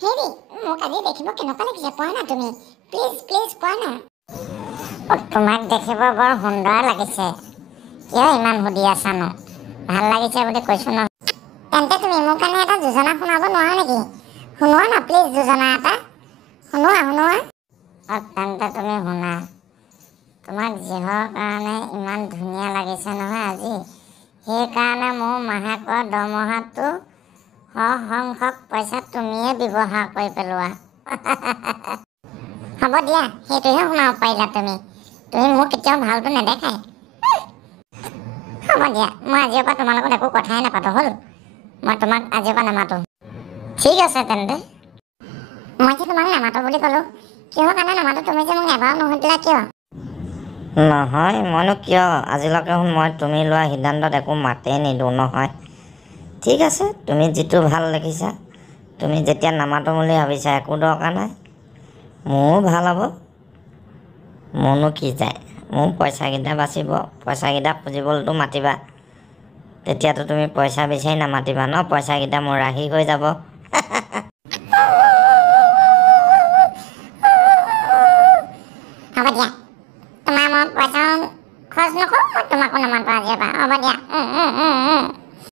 হেৰি মোক আজি দেখিব কেনেকুৱা লাগিছে কোৱা না তুমি প্লিজ প্লিজ কোৱা না তোমাক দেখিব বৰ সুন্দৰ লাগিছে কিয় ইমান সুধি আছানো ভাল লাগিছে বুলি কৈছো ন তেন্তে তুমি মোৰ কাৰণে এটা যোজনা শুনাব নোৱাৰা নেকি শুনোৱা না প্লিজ যোজনা এটা শুনোৱা তেন্তে তুমি শুনা তোমাক যিহৰ কাৰণে ইমান ধুনীয়া লাগিছে নহয় আজি সেইকাৰণে মোৰ মাহেকৰ দৰমহাটো সংখ্যক পইচা তুমিয়ে ব্যৱহাৰ কৰি পেলোৱা হ'ব দিয়া সেইটোহে শুনাব পাৰিলা তুমি মোক কেতিয়াও ভালটো নেদেখাই হ'ব দিয়া মই আজিৰ পৰা তোমাৰ লগত একো কথাই নাপাতো হ'ল মই তোমাক আজিৰ পৰা নামাতো ঠিক আছে তেন্তে মই যে তোমাক নামাতো বুলি ক'লো কিহৰ কাৰণে নামাতো তুমি যে মোক এবাৰো নুসুধিলা কিয় নহয় মইনো কিয় আজিলৈকে মই তুমি লোৱা সিদ্ধান্তত একো মাতেই নিদিওঁ নহয় ঠিক আছে তুমি যিটো ভাল দেখিছা তুমি যেতিয়া নামাতো বুলি ভাবিছা একো দৰকাৰ নাই মোৰো ভাল হ'ব মোৰনো কি যায় মোৰ পইচাকেইটা বাচিব পইচাকেইটা খুজিবলৈতো মাতিবা তেতিয়াতো তুমি পইচা বিচাৰি নামাতিবা ন পইচাকেইটা মোৰ ৰাহি হৈ যাব হ'ব দিয়া তোমাৰ মই পইচা খৰচ নকৰোঁ মই তোমাকো নামাতো আজিৰ পৰা হ'ব দিয়া